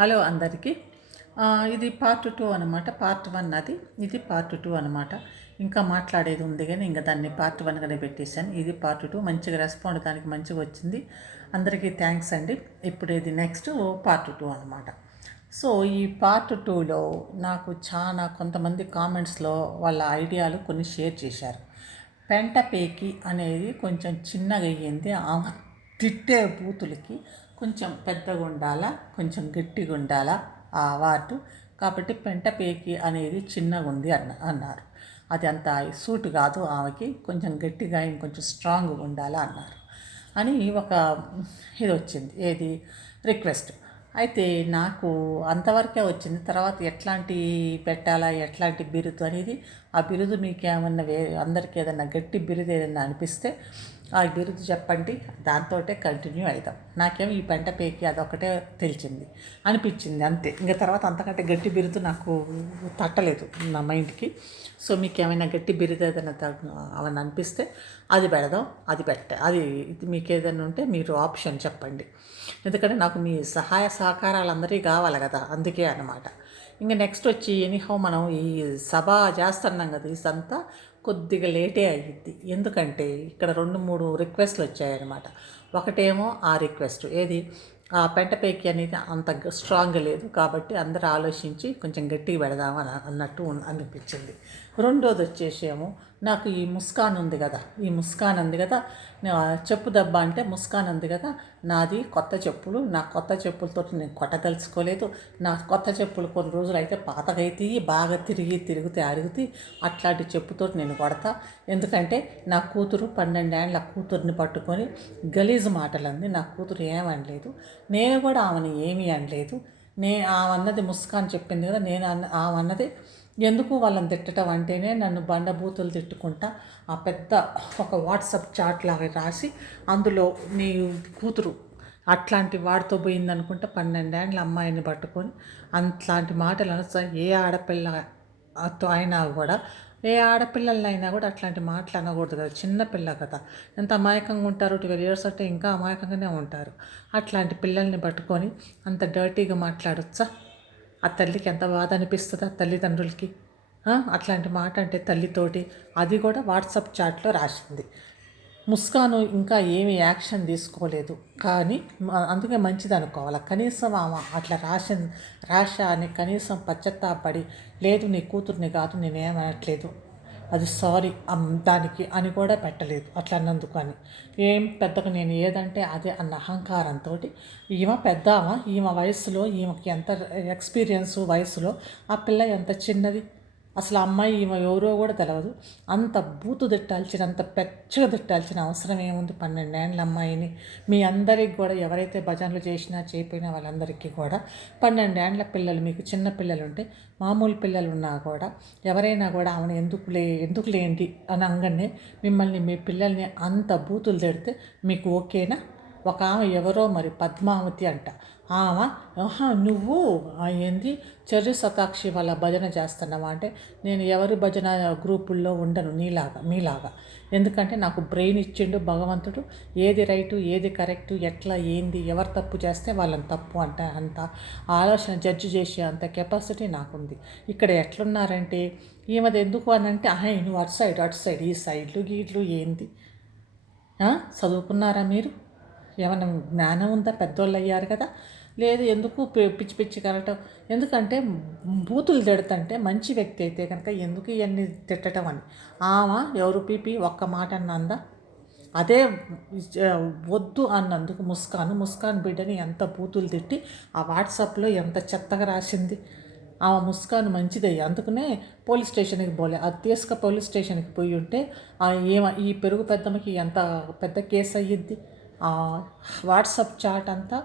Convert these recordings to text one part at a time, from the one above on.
Hello అందరికీ. ఇది part 2 అనమాట. పార్ట్ 1 అది, ఇది పార్ట్ 2 అనమాట. ఇంకా మాట్లాడేది ఉంది కానీ ఇంకా దాన్ని పార్ట్ 1గానే పెట్టేశాను. ఇది పార్ట్ 2. మంచిగా రెస్పాండ్ దానికి మంచిగా వచ్చింది. అందరికీ థ్యాంక్స్ అండి. ఇప్పుడు ఇది నెక్స్ట్ పార్ట్ 2 అనమాట. సో ఈ పార్ట్ 2లో నాకు చాలా కొంతమంది కామెంట్స్లో వాళ్ళ ఐడియాలు కొన్ని షేర్ చేశారు. పెంట పేకి అనేది కొంచెం చిన్నగా అయ్యింది. ఆమె తిట్టే బూతులకి కొంచెం పెద్దగా ఉండాలా, కొంచెం గట్టిగా ఉండాలా ఆ అవార్డు. కాబట్టి పెంట పేకి అనేది చిన్నగా ఉంది అన్నారు. అది అంత సూట్ కాదు ఆమెకి, కొంచెం గట్టిగా ఇంకొంచెం స్ట్రాంగ్గా ఉండాలా అన్నారు అని ఒక ఇది వచ్చింది, ఏది రిక్వెస్ట్. అయితే నాకు అంతవరకే వచ్చింది. తర్వాత ఎట్లాంటి పెట్టాలా, ఎట్లాంటి బిరుదు అనేది, ఆ బిరుదు మీకేమన్నా అందరికీ ఏదన్నా గట్టి బిరుదు ఏదన్నా అనిపిస్తే ఆ బిరుదు చెప్పండి, దాంతో కంటిన్యూ అవుతాం. నాకేమో ఈ పెంట పేకి అదొకటే అనిపించింది అంతే. ఇంకా తర్వాత అంతకంటే గట్టి బిరుదు నాకు తట్టలేదు నా మైండ్కి. సో మీకు ఏమైనా గట్టి బిరుదు ఏదైనా అవన్నీ అనిపిస్తే అది పెడదాం, అది మీకు ఏదైనా ఉంటే మీరు ఆప్షన్ చెప్పండి. ఎందుకంటే నాకు మీ సహాయ సహకారాలు అందరికీ కావాలి కదా, అందుకే అన్నమాట. ఇంకా నెక్స్ట్ వచ్చి ఎనీహౌ మనం ఈ సభ చేస్తున్నాం కదా, ఇదంతా కొద్దిగా లేటే అయ్యిద్ది. ఎందుకంటే ఇక్కడ 2-3 రిక్వెస్ట్లు వచ్చాయన్నమాట. ఒకటేమో ఆ రిక్వెస్ట్ ఏది, ఆ పెంటపేకి అనేది అంత స్ట్రాంగ్ లేదు కాబట్టి అందరూ ఆలోచించి కొంచెం గట్టిగా పెడదామని అన్నట్టు అనిపించింది. రెండోది వచ్చేసేమో నాకు ఈ ముస్కాన్ ఉంది కదా, చెప్పు దెబ్బ అంటే ముస్కాన్ ఉంది కదా, నాది కొత్త చెప్పులు, నా కొత్త చెప్పులతో నేను కొట్టదలుచుకోలేదు. నా కొత్త చెప్పులు కొన్ని రోజులు అయితే పాతగైతే బాగా తిరిగితే అరుగుతాయి. అట్లాంటి చెప్పుతో నేను కొడతా. ఎందుకంటే నా కూతురు 12 ఏళ్ళ కూతుర్ని పట్టుకొని గలీజు మాటలు అంది. నా కూతురు ఏమనలేదు, నేను కూడా ఆమెను ఏమీ అనలేదు. ఆమె అన్నది ముస్కాన్ చెప్పింది కదా, ఆమె అన్నది ఎందుకు వాళ్ళని తిట్టడం అంటేనే నన్ను బండబూతులు తిట్టుకుంటా ఆ పెద్ద ఒక వాట్సాప్ చాట్ లాగా రాసి అందులో నీ కూతురు అట్లాంటి వాడితో పోయిందనుకుంటా 12 ఏళ్ళ అమ్మాయిని పట్టుకొని అట్లాంటి మాటలు అనొచ్చా? ఏ ఆడపిల్లలైనా కూడా అట్లాంటి మాటలు అనకూడదు కదా, చిన్నపిల్ల కదా, ఎంత అమాయకంగా ఉంటారు. 12 years అంటే ఇంకా అమాయకంగానే ఉంటారు. అట్లాంటి పిల్లల్ని పట్టుకొని అంత డర్టీగా మాట్లాడొచ్చా? ఆ తల్లికి ఎంత బాధ అనిపిస్తుంది, ఆ తల్లిదండ్రులకి. అట్లాంటి మాట అంటే తల్లితోటి, అది కూడా వాట్సాప్ చాట్లో రాసింది. ముస్కాను ఇంకా ఏమి యాక్షన్ తీసుకోలేదు, కానీ అందుకే మంచిది అనుకోవాలి. కనీసం ఆమె అట్లా రాశా అని కనీసం పశ్చాత్తాపడి, లేదు నీ కూతుర్ని కాదు నేనేమనట్లేదు, అది సారీ దానికి అని కూడా పెట్టలేదు. అట్లా అన్నందుకు అని ఏం పెద్దగా నేను ఏదంటే అదే అన్న అహంకారంతో ఈమె ఈమె వయసులో, ఈమెకి ఎంత ఎక్స్పీరియన్స్ వయసులో, ఆ పిల్ల ఎంత చిన్నది అసలు. అమ్మాయి ఈమె ఎవరో కూడా తెలియదు. అంత బూతు తిట్టాల్సిన, అంత పెచ్చగా తిట్టాల్సిన అవసరం ఏముంది 12 ఏళ్ళ అమ్మాయిని? మీ అందరికి కూడా ఎవరైతే భజనలు చేసినా చేయపోయినా వాళ్ళందరికీ కూడా 12 ఏళ్ళ పిల్లలు, మీకు చిన్న పిల్లలు ఉంటే, మామూలు పిల్లలు ఉన్నా కూడా ఎవరైనా కూడా ఆమెను ఎందుకులేండి అని అనగానే మిమ్మల్ని, మీ పిల్లల్ని అంత బూతులు తిడితే మీకు ఓకేనా? ఒక ఆమె ఎవరో మరి పద్మావతి అంట, ఆమె నువ్వు ఏంది చెర్రి సతాక్షి వాళ్ళ భజన చేస్తున్నావా అంటే, నేను ఎవరి భజన గ్రూపుల్లో ఉండను మీలాగా. ఎందుకంటే నాకు బ్రెయిన్ ఇచ్చిండు భగవంతుడు, ఏది రైటు ఏది కరెక్టు, ఎట్లా ఏంది, ఎవరు తప్పు చేస్తే వాళ్ళని తప్పు అంత ఆలోచన జడ్జి చేసే అంత కెపాసిటీ నాకుంది. ఇక్కడ ఎట్లున్నారంటే ఈమెది ఎందుకు అని అంటే, నువ్వు అటు సైడ్ ఈ సైడ్లు గీట్లు ఏంది? చదువుకున్నారా మీరు? ఏమైనా జ్ఞానం ఉందా? పెద్దోళ్ళు అయ్యారు కదా. లేదు, ఎందుకు పిచ్చి పిచ్చి కనటం? ఎందుకంటే బూతులు తిడతంటే మంచి వ్యక్తి అయితే కనుక ఎందుకు ఇవన్నీ తిట్టడం అని. ఆమె ఎవరు పీపీ ఒక్క మాట అన్నందా? అదే వద్దు అన్నందుకు ముస్కాన్ బిడ్డని ఎంత బూతులు తిట్టి ఆ వాట్సాప్లో ఎంత చెత్తగా రాసింది. ఆమె ముస్కాన్ మంచిదయ్యి, అందుకనే పోలీస్ స్టేషన్కి పోలే. అది తీసుక పోలీస్ స్టేషన్కి పోయి ఉంటే ఈ పెరుగు పెద్దమ్మకి ఎంత పెద్ద కేసు అయ్యిద్ది. వాట్సాప్ చాట్ అంతా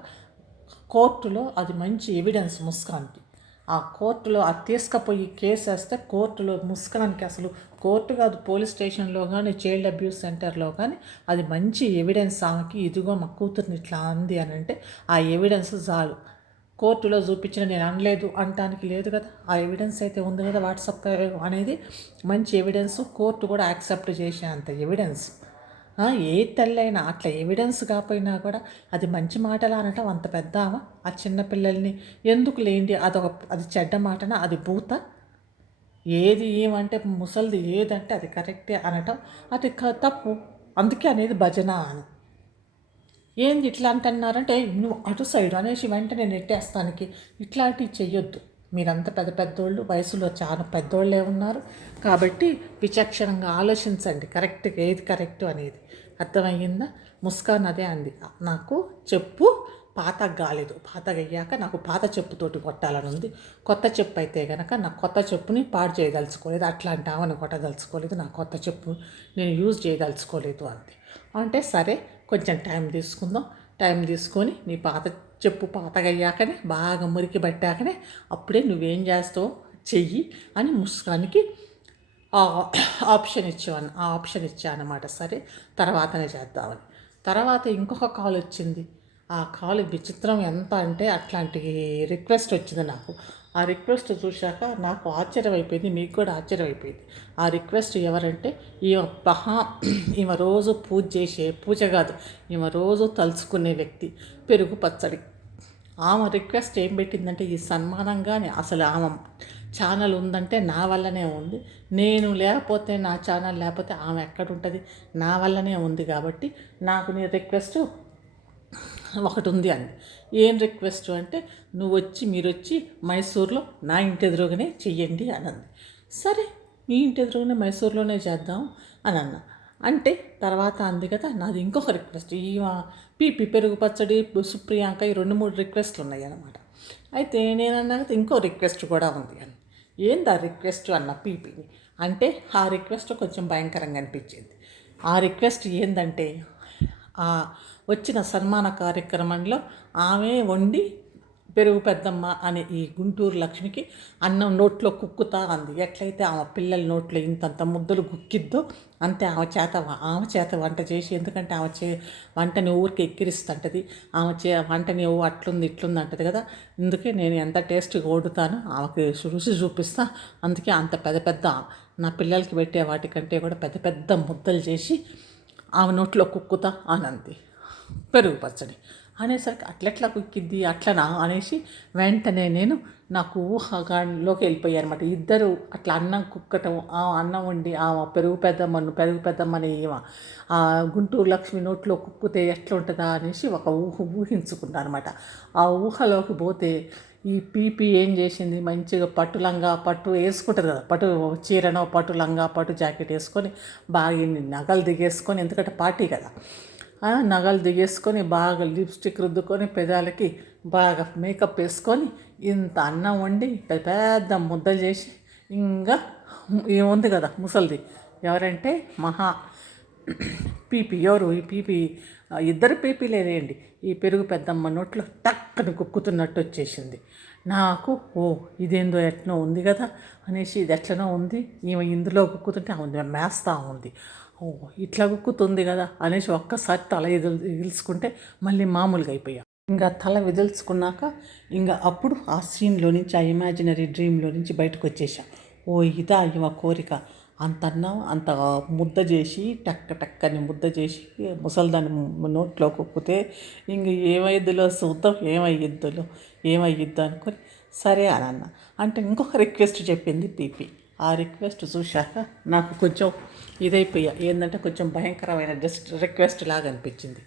కోర్టులో అది మంచి ఎవిడెన్స్ ముస్కాన్కి. ఆ కోర్టులో అది తీసుకుపోయి కేసు వేస్తే కోర్టులో ముస్కాన్కి అసలు కోర్టు కాదు, పోలీస్ స్టేషన్లో కానీ చైల్డ్ అబ్యూస్ సెంటర్లో కానీ అది మంచి ఎవిడెన్స్. ఆమెకి ఇదిగో మా కూతుర్ని ఇట్లా అంది అని అంటే ఆ ఎవిడెన్స్ చాలు. కోర్టులో చూపించిన నేను అనలేదు అంటానికి లేదు కదా, ఆ ఎవిడెన్స్ అయితే ఉంది కదా. వాట్సాప్ అనేది మంచి ఎవిడెన్స్, కోర్టు కూడా యాక్సెప్ట్ చేసే అంత ఎవిడెన్స్. ఏ తల్లైనా అట్లా ఎవిడెన్స్ కాకపోయినా కూడా అది మంచి మాటలు అనటం అంత పెద్ద ఆ చిన్నపిల్లల్ని ఎందుకు లేండి అది చెడ్డ మాటన, అది భూత. ఏది ఏమంటే ముసలిది ఏదంటే అది కరెక్టే అనటం అది తప్పు. అందుకే అనేది భజన అని. ఏంది ఇట్లా అంటున్నారంటే నువ్వు అటు సైడ్ అనేసి వెంటనే నెట్టేస్తానికి ఇట్లాంటివి చెయ్యొద్దు. మీరంతా పెద్ద పెద్దోళ్ళు, వయసులో చాలా పెద్దోళ్ళే ఉన్నారు కాబట్టి విచక్షణంగా ఆలోచించండి కరెక్ట్గా ఏది కరెక్ట్ అనేది. అర్థమయ్యిందా? ముస్కాన్ అదే అంది, నాకు చెప్పు పాతగా కాలేదు, పాతగా అయ్యాక నాకు పాత చెప్పుతోటి కొట్టాలని ఉంది. కొత్త చెప్పు అయితే కనుక నాకు కొత్త చెప్పుని పాడు చేయదలుచుకోలేదు, అట్లాంటి ఆమెను కొట్టదలుచుకోలేదు, నా కొత్త చెప్పు నేను యూజ్ చేయదలుచుకోలేదు అంది. అంటే సరే కొంచెం టైం తీసుకుందాం, టైం తీసుకొని నీ పాత చెప్పు పాతగా అయ్యాకనే బాగా మురికి పట్టాకనే అప్పుడే నువ్వేం చేస్తావు చెయ్యి అని ముస్కానికి ఆప్షన్ ఇచ్చా అనమాట. సరే తర్వాతనే చేద్దామని. తర్వాత ఇంకొక కాల్ వచ్చింది. ఆ కాల్ విచిత్రం ఎంత అంటే అట్లాంటి రిక్వెస్ట్ వచ్చింది నాకు. ఆ రిక్వెస్ట్ చూశాక నాకు ఆశ్చర్యమైపోయింది, మీకు కూడా ఆశ్చర్యమైపోయింది. ఆ రిక్వెస్ట్ ఎవరంటే ఈమె రోజు పూజ కాదు, ఈమె రోజు తలుచుకునే వ్యక్తి పెరుగు పచ్చడి. ఆమె రిక్వెస్ట్ ఏం పెట్టిందంటే ఈ సన్మానంగానే అసలు ఆమె ఛానల్ ఉందంటే నా వల్లనే ఉంది, నేను లేకపోతే నా ఛానల్ లేకపోతే ఆమె ఎక్కడ ఉంటుంది, నా వల్లనే ఉంది కాబట్టి నాకు నీ రిక్వెస్ట్ ఒకటి ఉంది అంది. ఏం రిక్వెస్ట్ అంటే మీరు వచ్చి మైసూర్లో నా ఇంటి ఎదురుగానే చెయ్యండి అని అంది. సరే మీ ఇంటి ఎదురుగానే మైసూర్లోనే చేద్దాం అని అన్నా. అంటే తర్వాత అంది కదా నాది ఇంకొక రిక్వెస్ట్, ఈ పీపీ పెరుగు పచ్చడి సుప్రియాంక ఈ 2-3 రిక్వెస్ట్లు ఉన్నాయి అన్నమాట. అయితే నేను అన్నా కదా ఇంకో రిక్వెస్ట్ కూడా ఉంది అని. ఏంది ఆ రిక్వెస్ట్ అన్న పీపీని అంటే ఆ రిక్వెస్ట్ కొంచెం భయంకరంగా అనిపించింది. ఆ రిక్వెస్ట్ ఏంటంటే వచ్చిన సన్మాన కార్యక్రమంలో ఆమె వండి పెరుగు పెద్దమ్మ అనే ఈ గుంటూరు లక్ష్మికి అన్నం నోట్లో కుక్కుతా అంది. ఎట్లయితే ఆమె పిల్లల నోట్లో ఇంతంత ముద్దలు గుక్కిద్దో అంతే ఆమె చేత వంట చేసి, ఎందుకంటే వంటని ఊరికి ఎక్కిరిస్తుంటుంది, వంటని అట్లుంది ఇట్లుంది అంటది కదా. అందుకే నేను ఎంత టేస్ట్గా వండుతానో ఆమెకి రుచి చూపిస్తా. అందుకే అంత పెద్ద నా పిల్లలకి పెట్టే వాటికంటే కూడా పెద్ద ముద్దలు చేసి ఆమె నోట్లో కుక్కుతా ఆనంది పెరుగు పచ్చడి అనేసరికి అట్లెట్లా కుక్కిద్ది అట్లనా అనేసి వెంటనే నేను నాకు ఊహగాలోకి వెళ్ళిపోయాయి అనమాట. ఇద్దరు అట్లా అన్నం కుక్కటం, అన్నం వండి పెరుగు పెద్దమ్మని ఆ గుంటూరు లక్ష్మి నోట్లో కుక్కితే ఎట్లా ఉంటుందా అనేసి ఒక ఊహించుకున్నాను అనమాట. ఆ ఊహలోకి పోతే ఈ పీపీ ఏం చేసింది, మంచిగా పట్టు వేసుకుంటుంది కదా, పట్టు చీరనో పట్టు లంగా పట్టు జాకెట్ వేసుకొని బాగా నగలు దిగేసుకొని, ఎందుకంటే పార్టీ కదా, నగలు దిగేసుకొని బాగా లిప్స్టిక్ రుద్దుకొని పెదాలకి బాగా మేకప్ వేసుకొని ఇంత అన్నం వండి పెద్ద ముద్దలు చేసి, ఇంకా ఏముంది కదా ముసలిది ఎవరంటే పీపీ ఎవరు ఈ పీపీ ఇద్దరు పీపీలేదేండి, ఈ పెరుగు పెద్దమ్మ నోట్లో టక్కని కుక్కుతున్నట్టు వచ్చేసింది నాకు. ఇదేందో ఎట్నో ఉంది కదా అనేసి, ఇది ఎట్లనో ఉంది, ఈమె ఇందులో కుక్కుతుంటే ఆమె మేస్తా ఉంది, ఇట్లా కుక్కుతుంది కదా అనేసి ఒక్కసారి తల ఎదుల్చుకుంటే మళ్ళీ మామూలుగా అయిపోయాం. ఇంకా తల విదిల్చుకున్నాక ఇంకా అప్పుడు ఆ సీన్లో నుంచి, ఆ ఇమాజినరీ డ్రీమ్లో నుంచి బయటకు వచ్చేసాం. ఇదా ఇవ కోరిక, అంత ముద్ద చేసి టక్కని ముద్ద చేసి ముసల్దాని నోట్లో కుక్కితే ఇంక ఏమైద్దులో చూద్దాం, ఏమయ్యిద్దో అనుకొని సరే అని అన్న. అంటే ఇంకొక రిక్వెస్ట్ చెప్పింది పీపీ. ఆ రిక్వెస్ట్ చూశాక నాకు కొంచెం ఇదైపోయా, ఏంటంటే కొంచెం భయంకరమైన రిక్వెస్ట్ లాగా అనిపించింది.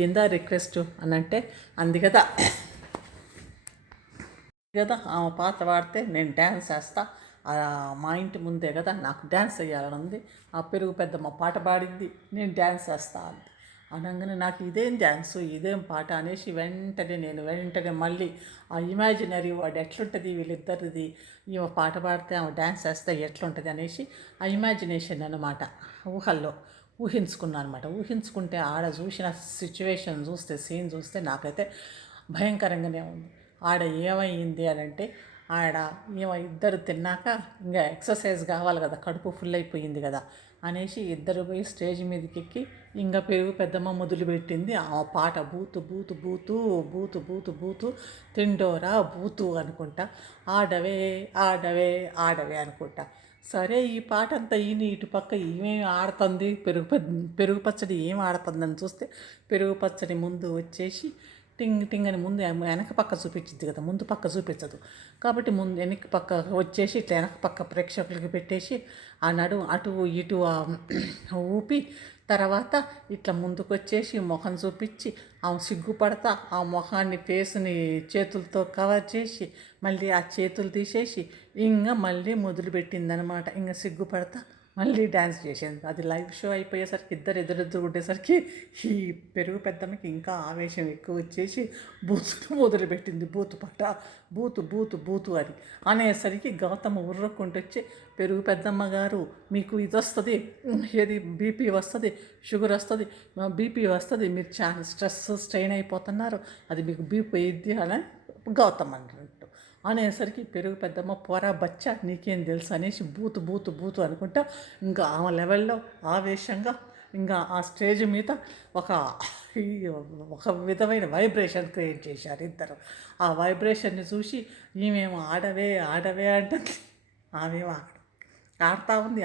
ఏందా రిక్వెస్ట్ అని అంటే అంది కదా ఆమె పాట పాడితే నేను డ్యాన్స్ వేస్తా, మా ఇంటి ముందే కదా నాకు డ్యాన్స్ వేయాలని ఉంది, ఆ పెరుగు పెద్దమ్మ పాట పాడింది నేను డ్యాన్స్ వేస్తా అంది. అనగానే నాకు ఇదేం డ్యాన్సు ఇదేం పాట అనేసి వెంటనే మళ్ళీ ఆ ఇమాజినరీ వాడు ఎట్లుంటుంది వీళ్ళిద్దరిది, ఈమె పాట పాడితే ఆమె డ్యాన్స్ వేస్తే ఎట్లుంటుంది అనేసి ఆ ఇమాజినేషన్ అనమాట, ఊహించుకున్నాను అనమాట. ఊహించుకుంటే ఆడ చూసిన సిచ్యువేషన్ చూస్తే, సీన్ చూస్తే నాకైతే భయంకరంగానే ఉంది. ఆడ ఏమైంది అని అంటే, ఇద్దరు తిన్నాక ఇంకా ఎక్సర్సైజ్ కావాలి కదా, కడుపు ఫుల్ అయిపోయింది కదా అనేసి ఇద్దరు పోయి స్టేజ్ మీదకి ఎక్కి ఇంకా పెరుగు పెద్దమ్మ మొదలుపెట్టింది ఆ పాట, బూతు బూతు బూతు బూతు బూతు బూతు తిండోరా బూతు అనుకుంటా, ఆడవే ఆడవే ఆడవే అనుకుంటా. సరే ఈ పాట అంతా ఈయన ఇటు పక్క ఏమేమి ఆడుతుంది, పెరుగు పచ్చడి ఏం ఆడుతుందని చూస్తే పెరుగు పచ్చడి ముందు వచ్చేసి టింగ్ టింగ్ అని ముందు వెనక పక్క చూపించింది కదా, ముందు పక్క చూపించదు. కాబట్టి ముందు వెనక పక్క వచ్చేసి ఇట్లా వెనక పక్క ప్రేక్షకులకి పెట్టేసి ఆ నడుము అటు ఇటు ఊపి తర్వాత ఇట్లా ముందుకు వచ్చేసి ముఖం చూపించి ఆమె సిగ్గుపడతా ఆ ముఖాన్ని ఫేస్ని చేతులతో కవర్ చేసి మళ్ళీ ఆ చేతులు తీసేసి ఇంకా మళ్ళీ మొదలుపెట్టిందనమాట. ఇంకా సిగ్గుపడతా మళ్ళీ డ్యాన్స్ చేసింది. అది లైవ్ షో అయిపోయేసరికి ఎదురెదురు ఉండేసరికి ఈ పెరుగు పెద్దమ్మకి ఇంకా ఆవేశం ఎక్కువ వచ్చేసి బూతులు మొదలుపెట్టింది. బూతు పాట, బూతు బూతు బూతు అని అనేసరికి గౌతమ ఉర్రకుంటూ వచ్చి, పెరుగు పెద్దమ్మ గారు మీకు ఇది వస్తుంది, ఏది బీపీ వస్తుంది, షుగర్ వస్తుంది, బీపీ వస్తుంది, మీరు చాలా స్ట్రెయిన్ అయిపోతున్నారు, అది మీకు బీపీ ఇద్ది అని గౌతమ్ అంటున్నట్టు అనేసరికి పెరుగు పెద్దమ్మ పోరా బచ్చా నీకేం తెలుసు అనేసి బూతు బూతు బూతు అనుకుంటా ఇంకా ఆమె లెవెల్లో ఆవేశంగా ఇంకా ఆ స్టేజ్ మీద ఒక ఒక విధమైన వైబ్రేషన్ క్రియేట్ చేశారు ఇద్దరు. ఆ వైబ్రేషన్ని చూసి ఈమెమో ఆడవే ఆడవే అంటుంది, ఆమెమో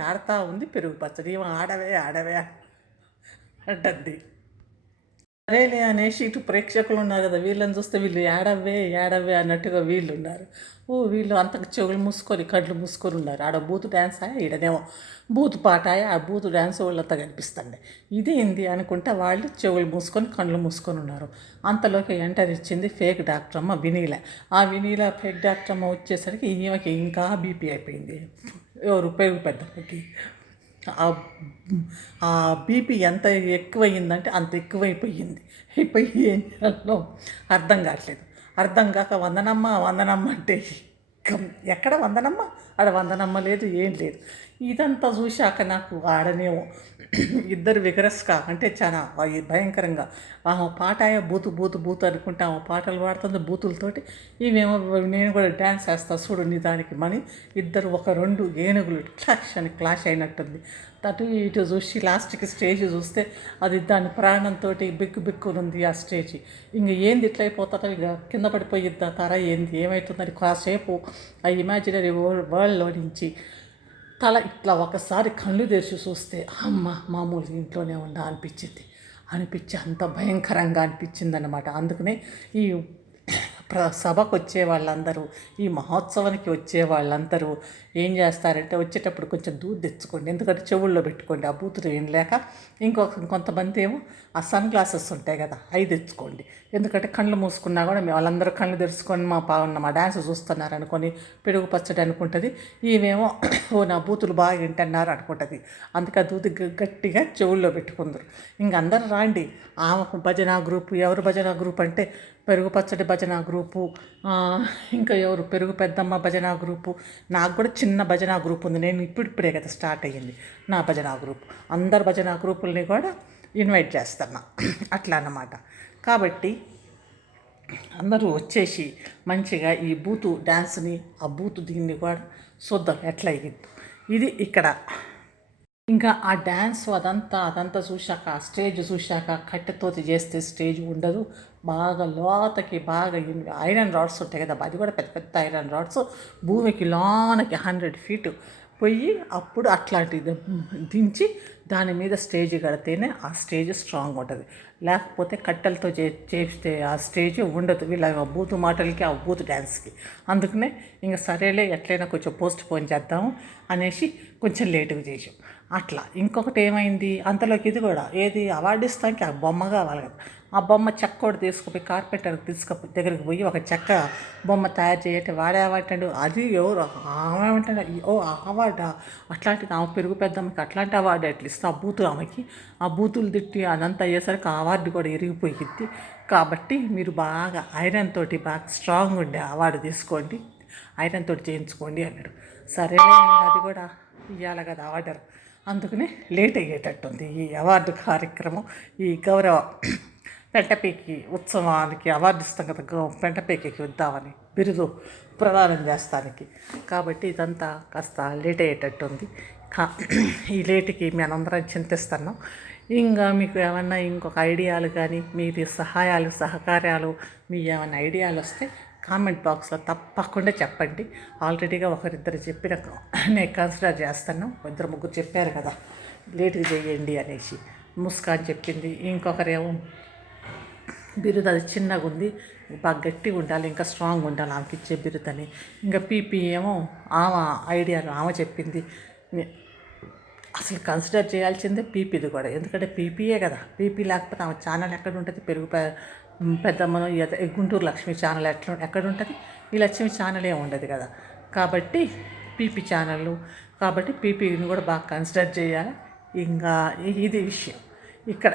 ఆడుతూ ఉంది పెరుగు పచ్చడి, ఏమో ఆడవే ఆడవే అంటుంది. సరేలే అనేసి ఇటు ప్రేక్షకులు ఉన్నారు కదా, వీళ్ళని చూస్తే వీళ్ళు ఏడవే అన్నట్టుగా వీళ్ళు ఉన్నారు. వీళ్ళు అంతకు చెవులు మూసుకొని కళ్ళు మూసుకొని ఉన్నారు. ఆడ బూతు డ్యాన్స్ ఈడనేమో బూతు పాట ఆ బూతు డ్యాన్స్ వాళ్ళంతా కనిపిస్తుంది. ఇదేంది అనుకుంటే వాళ్ళు చెవులు మూసుకొని కళ్ళు మూసుకొని ఉన్నారు. అంతలోకి ఎంటర్ ఇచ్చింది ఫేక్ డాక్టర్ అమ్మ వినీల. ఆ వినీల ఫేక్ డాక్టర్ అమ్మ వచ్చేసరికి ఈమెకి ఇంకా బీపీ అయిపోయింది. ఎవరు పెరుగు పెద్దకి ఆ బీపీ ఎంత ఎక్కువయిందంటే అంత ఎక్కువైపోయింది. అయిపోయి ఏం చేయాలో అర్థం కావట్లేదు. అర్థం కాక వందనమ్మ అంటే ఎక్కడ వందనమ్మ, ఆడ వందనమ్మ లేదు, ఏం లేదు. ఇదంతా చూశాక నాకు ఆడనేమో ఇద్దరు విగరస్గా అంటే చాలా భయంకరంగా ఆమె పాటాయో బూతు బూతు బూతు అనుకుంటే ఆమె పాటలు పాడుతుంది బూతులతోటి, ఈమెమో నేను కూడా డ్యాన్స్ వేస్తా చూడు నీ దానికి మని ఇద్దరు ఒక రెండు ఏనుగులు క్లాష్ అయినట్టుంది. అటు ఇటు చూసి లాస్ట్కి స్టేజ్ చూస్తే అది దాని ప్రాణంతో బిక్కునుంది ఆ స్టేజ్. ఇంక ఏంది ఇట్లా అయిపోతారో ఇక కింద పడిపోయిద్దా తర ఏంది ఏమవుతుందని కాసేపు ఆ ఇమాజినరీ వరల్డ్లో నుంచి తల ఇట్లా ఒకసారి కళ్ళు తెరిచి చూస్తే అమ్మ మామూలు ఇంట్లోనే ఉందా అనిపించి అంత భయంకరంగా అనిపించిందనమాట. అందుకనే ఈ సభకు వచ్చే వాళ్ళందరూ, ఈ మహోత్సవానికి వచ్చే వాళ్ళందరూ ఏం చేస్తారంటే వచ్చేటప్పుడు కొంచెం దూరం తెచ్చుకోండి, ఎందుకంటే చెవుల్లో పెట్టుకోండి ఆ బూతులు ఏం లేక. కొంతమంది ఏమో ఆ సన్ గ్లాసెస్ ఉంటాయి కదా అవి తెచ్చుకోండి, ఎందుకంటే కళ్ళు మూసుకున్నా కూడా వాళ్ళందరూ కళ్ళు తెరుచుకొని మా డ్యాన్స్ చూస్తున్నారు అనుకొని పెరుగు పచ్చడి అనుకుంటుంది. ఈమెమో నా బూతులు బాగా వింటున్నారు అనుకుంటుంది. అందుకే ఆ దూది గట్టిగా చెవుల్లో పెట్టుకుందరు. ఇంక అందరూ రాండి. ఆమె భజన గ్రూపు, ఎవరు భజన గ్రూప్ అంటే పెరుగు పచ్చడి భజన గ్రూపు, ఇంకా ఎవరు పెరుగు పెద్దమ్మ భజన గ్రూపు, నాకు కూడా చిన్న భజన గ్రూప్ ఉంది, నేను ఇప్పుడే కదా స్టార్ట్ అయ్యింది నా భజన గ్రూప్. అందరు భజన గ్రూపుల్ని కూడా ఇన్వైట్ చేస్తున్నా అట్లా అన్నమాట. కాబట్టి అందరూ వచ్చేసి మంచిగా ఈ బూతు డ్యాన్స్ని ఆ బూతు దీన్ని కూడా చూద్దాం ఎట్లా అయ్యిద్దు. ఇది ఇక్కడ ఇంకా ఆ డ్యాన్స్ అదంతా చూశాక ఆ స్టేజ్ చూశాక కట్టెతోటి చేస్తే స్టేజ్ ఉండదు, బాగా లోతకి బాగా ఐరన్ రాడ్స్ ఉంటాయి కదా, అది కూడా పెద్ద పెద్ద ఐరన్ రాడ్స్ భూమికి లోనకి 100 feet పోయి అప్పుడు అట్లాంటిది దించి దాని మీద స్టేజ్ కడితేనే ఆ స్టేజ్ స్ట్రాంగ్ ఉంటుంది. లేకపోతే కట్టెలతో చేస్తే ఆ స్టేజ్ ఉండదు వీళ్ళ బూతు మాటలకి ఆ బూతు డ్యాన్స్కి. అందుకనే ఇంకా సరేలే ఎట్లయినా కొంచెం పోస్ట్ పోన్ చేద్దాము అనేసి కొంచెం లేటుగా చేసాం. అట్లా ఇంకొకటి ఏమైంది అంతలోకి ఇది కూడా ఏది అవార్డు ఇస్తానికి ఆ బొమ్మ కావాలి కదా, ఆ బొమ్మ చెక్క కూడా తీసుకుపోయి కార్పెంటర్కి దగ్గరికి పోయి ఒక చెక్క బొమ్మ తయారు చేయటం వాడేవాటండు. అది ఎవరు ఆమె ఏమంటాడు, ఓ అవార్డా అట్లాంటిది ఆమె పెరుగు పెద్దమ్మకి అట్లాంటి అవార్డు ఎట్లా ఇస్తే ఆ బూతులు ఆమెకి ఆ బూతులు తిట్టి అదంతా అయ్యేసరికి ఆ అవార్డు కూడా ఇరిగిపోయింది. కాబట్టి మీరు బాగా ఐరన్ తోటి బాగా స్ట్రాంగ్ ఉండే అవార్డు తీసుకోండి, ఐరన్ తోటి చేయించుకోండి అన్నాడు. సరేలే అది కూడా ఇవ్వాలి కదా ఆర్డర్, అందుకనే లేట్ అయ్యేటట్టుంది ఈ అవార్డు కార్యక్రమం. ఈ గౌరవ పెంటపేకి ఉత్సవానికి అవార్డు ఇస్తాం కదా, పెంటపేకి ఇద్దామని బిరుదు ప్రదానం చేస్తానికి. కాబట్టి ఇదంతా కాస్త లేట్ అయ్యేటట్టుంది. ఈ లేటుకి మేమందరం చింతిస్తున్నాం. ఇంకా మీకు ఏమన్నా ఇంకొక ఐడియాలు కానీ మీరు సహాయాలు సహకార్యాలు మీ ఏమైనా ఐడియాలు వస్తే కామెంట్ బాక్స్లో తప్పకుండా చెప్పండి. ఆల్రెడీగా ఒకరిద్దరు చెప్పిన నేను కన్సిడర్ చేస్తాను. ఇద్దరు ముగ్గురు చెప్పారు కదా లేట్గా చేయండి అనేసి. ముస్కాన్ చెప్పింది, ఇంకొకరేమో బిరుదు అది చిన్నగా ఉంది, బాగా గట్టిగా ఉండాలి, ఇంకా స్ట్రాంగ్ ఉండాలి ఆమెకి ఇచ్చే బిరుదని. ఇంకా పీపీ ఏమో ఆమె ఐడియాలు ఆమె చెప్పింది. అసలు కన్సిడర్ చేయాల్సిందే పీపీది కూడా, ఎందుకంటే పీపీయే కదా. పీపీ లేకపోతే ఆమె ఛానల్ ఎక్కడ ఉంటుంది? పెద్దమ్మను గుంటూరు లక్ష్మి ఛానల్ ఎక్కడ ఉంటుంది? ఈ లక్ష్మి ఛానల్ ఏమి ఉండదు కదా. కాబట్టి పీపీ ఛానళ్ళు, కాబట్టి పీపీని కూడా బాగా కన్సిడర్ చేయాలి. ఇంకా ఇది విషయం ఇక్కడ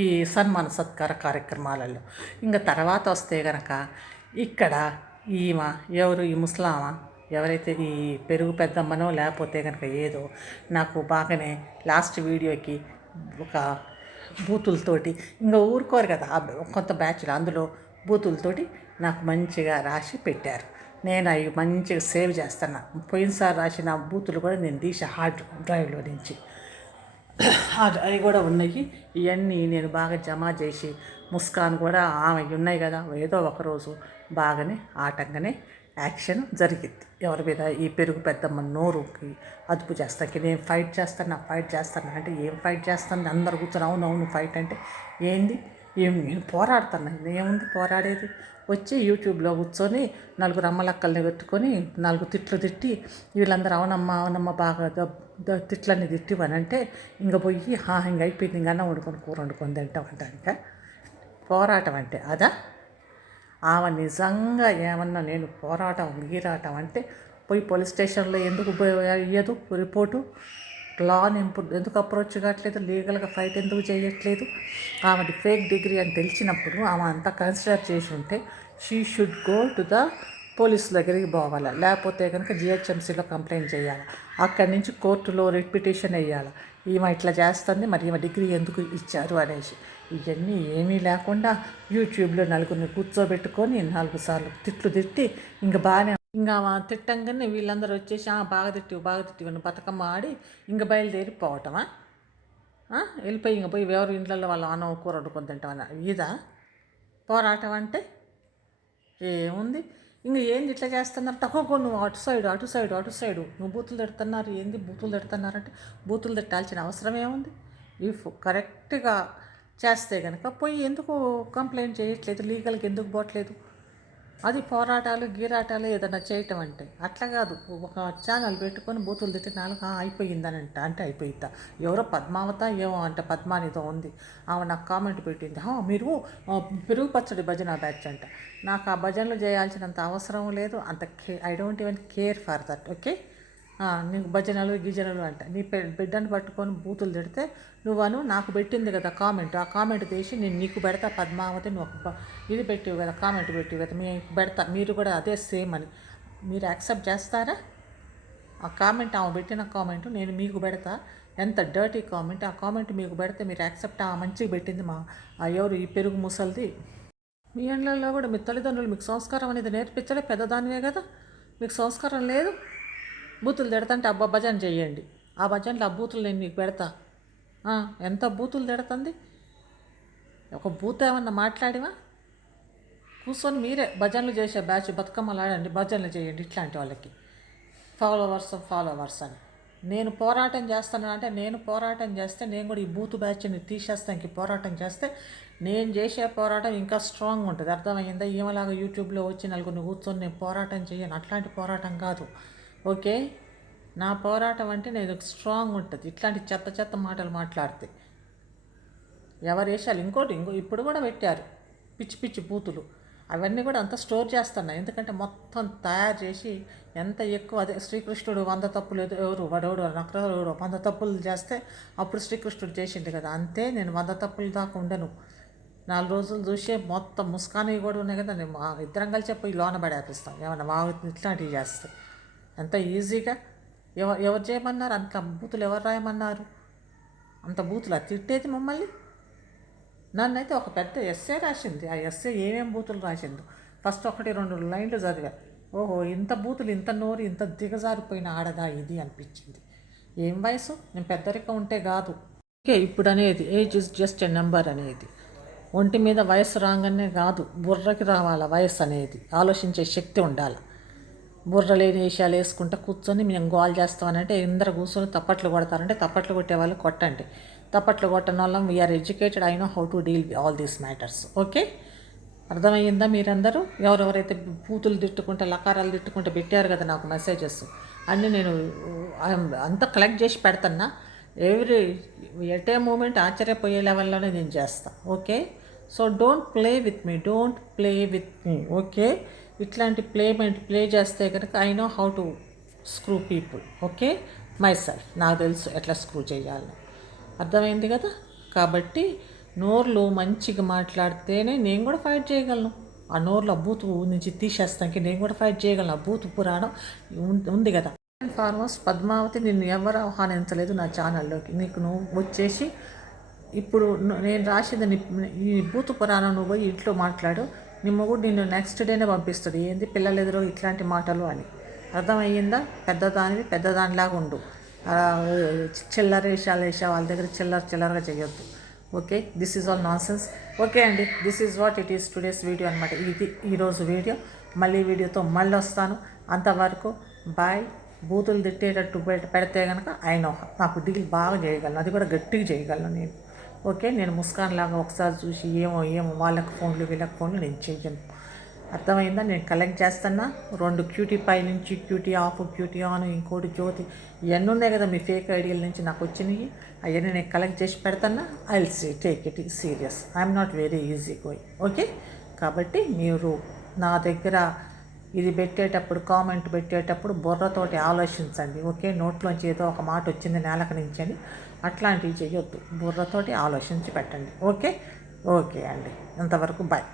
ఈ సన్మాన సత్కార కార్యక్రమాలలో. ఇంకా తర్వాత వస్తే కనుక ఇక్కడ ఈమె ఎవరు, ఈ ముసలామా ఎవరైతే ఈ పెరుగు పెద్దమ్మనో లేకపోతే కనుక ఏదో, నాకు బాగానే లాస్ట్ వీడియోకి ఒక బూతులతోటి, ఇంకా ఊరుకోరు కదా కొంత బ్యాచ్లు, అందులో బూతులతోటి నాకు మంచిగా రాసి పెట్టారు. నేను అవి మంచిగా సేవ్ చేస్తాను. పోయినసారి రాసిన బూతులు కూడా నేను తీసా హార్డ్ డ్రైవ్లో నుంచి, అవి కూడా ఉన్నాయి. ఇవన్నీ నేను బాగా జమ చేసి, ముస్కాన్ కూడా ఆమె ఉన్నాయి కదా, ఏదో ఒకరోజు బాగానే ఆటంగానే యాక్షన్ జరిగింది ఎవరి మీద, ఈ పెరుగు పెద్దమ్మ నోరుకి అదుపు చేస్తానికి. నేను ఫైట్ చేస్తాను అంటే ఏం ఫైట్ చేస్తాను? అందరు కూర్చొని అవును ఫైట్ అంటే ఏంది, నేను పోరాడుతున్నాను. ఏముంది పోరాడేది? వచ్చి యూట్యూబ్లో కూర్చొని నలుగురు అమ్మలక్కల్ని పెట్టుకొని 4 తిట్లు తిట్టి, వీళ్ళందరూ అవునమ్మ బాగా తిట్లన్నీ తిట్టివనంటే ఇంకా పోయి ఇంక అయిపోయింది, ఇంకా అన్నం వండుకొని కూర వండుకొని తింటామంట. ఇంకా పోరాటం అంటే అదా? ఆమె నిజంగా ఏమన్నా నేను గీరాటం అంటే పోయి పోలీస్ స్టేషన్లో ఎందుకు ఇయ్యదు రిపోర్టు? లాని ఎందుకు అప్రోచ్ కావట్లేదు? లీగల్గా ఫైట్ ఎందుకు చేయట్లేదు? ఆమెది ఫేక్ డిగ్రీ అని తెలిసినప్పుడు ఆమె అంతా కన్సిడర్ చేసి ఉంటే she should go to the police దగ్గరికి పోవాలి, లేకపోతే కనుక జిహెచ్ఎంసీలో కంప్లైంట్ చేయాలి, అక్కడి నుంచి కోర్టులో రిట్ పిటిషన్ వేయాలి. ఈమె ఇట్లా చేస్తుంది, మరి ఈమె డిగ్రీ ఎందుకు ఇచ్చారు అనేసి. ఇవన్నీ ఏమీ లేకుండా యూట్యూబ్లో నలుగురిని కూర్చోబెట్టుకొని 4 సార్లు తిట్లు తిట్టి, ఇంకా బాగానే ఇంకా తిట్టంగానే వీళ్ళందరూ వచ్చేసి బాగా తిట్టివి అని బతుకమ్మ ఆడి ఇంకా బయలుదేరిపోవటమా? వెళ్ళిపోయి ఇంకా పోయి ఎవరు ఇంట్లో వాళ్ళ అన్నం కూర వండుకొని తింటామని ఇదా పోరాటం అంటే? ఏముంది? ఇంకా ఏంది ఇట్లా చేస్తున్నారు? తక్కువ నువ్వు అటు సైడు నువ్వు బూతులు తిడుతున్నారు. ఏంది బూతులు తిడుతున్నారంటే, బూతులు తిట్టాల్సిన అవసరం ఏముంది? ఇఫ్ కరెక్ట్గా చేస్తే కనుక పోయి ఎందుకు కంప్లైంట్ చేయట్లేదు? లీగల్కి ఎందుకు పోవట్లేదు? అది పోరాటాలు గీరాటాలు ఏదైనా చేయటం అంటే అట్లా కాదు. ఒక ఛానల్ పెట్టుకొని బూతులు తిట్టి అయిపోయిందని అంటే అయిపోయిద్దా? ఎవరో పద్మావత ఏమో అంటే పద్మానితో ఉంది, ఆమె నాకు కామెంట్ పెట్టింది, మీరు పెరుగు పచ్చడి భజన బ్యాచ్ అంట. నాకు ఆ భజనలు చేయాల్సినంత అవసరం లేదు, అంత I don't even care for that. Okay, నీకు భజనలు గిజనలు అంట. నీ బిడ్డను పట్టుకొని బూతులు తిడితే నువ్వను నాకు పెట్టింది కదా కామెంట్, ఆ కామెంట్ తీసి నేను నీకు పెడతా పద్మావతి, నువ్వు ఒక ఇది పెట్టివు కదా, కామెంట్ పెట్టివు కదా, మీకు పెడతా, మీరు కూడా అదే సేమ్ అని మీరు యాక్సెప్ట్ చేస్తారా? ఆ కామెంట్ ఆమె పెట్టిన కామెంట్ నేను మీకు పెడతా, ఎంత డర్టీ కామెంట్, ఆ కామెంట్ మీకు పెడితే మీరు యాక్సెప్ట్ మంచిగా పెట్టింది ఎవరు ఈ పెరుగు ముసలిది. మీ ఇండ్లలో కూడా మీ తల్లిదండ్రులు మీకు సంస్కారం అనేది నేర్పించలే? పెద్దదానివే కదా, మీకు సంస్కారం లేదు. బూతులు తిడతంటే భజన చేయండి, ఆ భజనలో ఆ బూతులు నేను మీకు పెడతా. ఎంత బూతులు తిడుతుంది? ఒక బూత్ ఏమన్నా మాట్లాడివా? కూర్చొని మీరే భజనలు చేసే బ్యాచ్ బతుకమ్మలు ఆడండి, భజనలు చేయండి ఇట్లాంటి వాళ్ళకి. ఫాలోవర్స్ అని నేను పోరాటం చేస్తాను అంటే, నేను పోరాటం చేస్తే నేను కూడా ఈ బూత్ బ్యాచ్ని తీసేస్తానికి పోరాటం చేస్తే నేను చేసే పోరాటం ఇంకా స్ట్రాంగ్ ఉంటుంది. అర్థమైందా? ఏమలాగా యూట్యూబ్లో వచ్చి నలుగురిని కూర్చొని నేను పోరాటం చేయను, అట్లాంటి పోరాటం కాదు. ఓకే, నా పోరాటం అంటే నేను స్ట్రాంగ్ ఉంటుంది. ఇట్లాంటి చెత్త మాటలు మాట్లాడితే ఎవరు వేసాలి? ఇంకోటి ఇప్పుడు కూడా పెట్టారు పిచ్చి బూతులు, అవన్నీ కూడా అంతా స్టోర్ చేస్తున్నాయి. ఎందుకంటే మొత్తం తయారు చేసి ఎంత ఎక్కువ, అదే శ్రీకృష్ణుడు 100 తప్పులు వాడెవడు నక్రవుడు 100 తప్పులు చేస్తే అప్పుడు శ్రీకృష్ణుడు చేసిండు కదా, అంతే. నేను 100 తప్పులు దాకా ఉండను. 4 రోజులు చూసే మొత్తం ముస్కానీ కూడా ఉన్నాయి కదా, నేను ఇద్దరం కలిసి పోయి లోన పడేపిస్తాం ఏమన్నా ఇట్లాంటివి చేస్తే. ఎంత ఈజీగా ఎవరు చేయమన్నారు? అంత బూతులు ఎవరు రాయమన్నారు? అంత బూతులు తిట్టేది మమ్మల్ని. నన్నైతే ఒక పెద్ద ఎస్సే రాసింది, ఆ ఎస్సే ఏమేం బూతులు రాసిందో ఫస్ట్ 1-2 లైన్లు చదివా. ఓహో, ఇంత బూతులు, ఇంత నోరు, ఇంత దిగజారిపోయిన ఆడదా ఇది అనిపించింది. ఏం వయసు? నేను పెద్దరికం ఉంటే కాదు. ఓకే, ఇప్పుడు అనేది age is just a number అనేది. ఒంటి మీద వయసు రాగానే కాదు, బుర్రకి రావాలి వయసు అనేది, ఆలోచించే శక్తి ఉండాలి. బుర్ర లేని వేషాలు వేసుకుంటూ కూర్చొని మేము గోల్ చేస్తామనంటే ఇందరు కూర్చొని తప్పట్లు కొడతారంటే తప్పట్లు కొట్టే వాళ్ళు కొట్టండి. తప్పట్లు కొట్టని వాళ్ళం we are educated, I know how to deal all these matters. Okay, అర్థమయ్యిందా? మీరందరూ ఎవరెవరైతే బూతులు తిట్టుకుంటే లకారాలు తిట్టుకుంటే పెట్టారు కదా నాకు మెసేజెస్ అన్నీ నేను అంతా కలెక్ట్ చేసి పెడతాన్నా. ఎట్ ఏ మూమెంట్ ఆశ్చర్యపోయే లెవెల్లోనే నేను చేస్తాను. Okay, so don't play with me. Okay, ఇట్లాంటి ప్లే చేస్తే కనుక I know how to screw people. Okay, my self, నాకు తెలుసు ఎట్లా స్క్రూ చేయాలని. అర్థమైంది కదా? కాబట్టి నోరులో మంచిగా మాట్లాడితేనే నేను కూడా ఫైట్ చేయగలను. ఆ నోరులో బూతు నుంచి తీసేస్తానికి నేను కూడా ఫైట్ చేయగలను. ఆ బూతు పురాణం ఉంది కదా. ఫార్మోస్ట్ పద్మావతి, నిన్ను ఎవరు ఆహ్వానించలేదు నా ఛానల్లోకి. నీకు నువ్వు వచ్చేసి ఇప్పుడు నేను రాసేది ఈ బూతు పురాణం నువ్వు పోయి ఇంట్లో మాట్లాడు, నీ మొగుడు నిన్ను నెక్స్ట్ డేనే పంపిస్తాడు. ఏంది పిల్లలు ఎదురు ఇట్లాంటి మాటలు అని. అర్థమయ్యిందా? పెద్దదానిలాగా ఉండు. చిల్లర వేషాలు వాళ్ళ దగ్గర చిల్లరగా చేయొద్దు. Okay, this is all nonsense. Okay అండి, this is what it is today's video అనమాట. ఇది ఈరోజు వీడియో. మళ్ళీ వీడియోతో మళ్ళీ వస్తాను. అంతవరకు బాయ్. బూతులు తిట్టేటట్టు పెడితే కనుక ఆయన నాకు డీల్ బాగా చేయగలను, అది కూడా గట్టిగా చేయగలను నేను. ఓకే, నేను ముస్కాన్ లాగా ఒకసారి చూసి ఏమో వాళ్ళకి ఫోన్లు వీళ్ళకి ఫోన్లు నేను చెయ్యను. అర్థమైందా? నేను కలెక్ట్ చేస్తున్నా. 2 క్యూటీ పై నుంచి క్యూటీ ఆఫ్, క్యూటీ ఆన్, ఇంకోటి జ్యోతి, ఇవన్నీ ఉన్నాయి కదా మీ ఫేక్ ఐడియాల నుంచి నాకు వచ్చినాయి. అవన్నీ నేను కలెక్ట్ చేసి పెడతాన్నా. I will take it serious. I'm not very easy going. Okay, కాబట్టి మీరు నా దగ్గర ఇది పెట్టేటప్పుడు, కామెంట్ పెట్టేటప్పుడు బుర్రతోటి ఆలోచించండి. ఓకే, నోట్లోంచి ఏదో ఒక మాట వచ్చింది నేలకు నుంచి అని అట్లాంటివి చేయొద్దు. బుర్రతోటి ఆలోచించి పెట్టండి. ఓకే అండి, అంతవరకు బాయ్.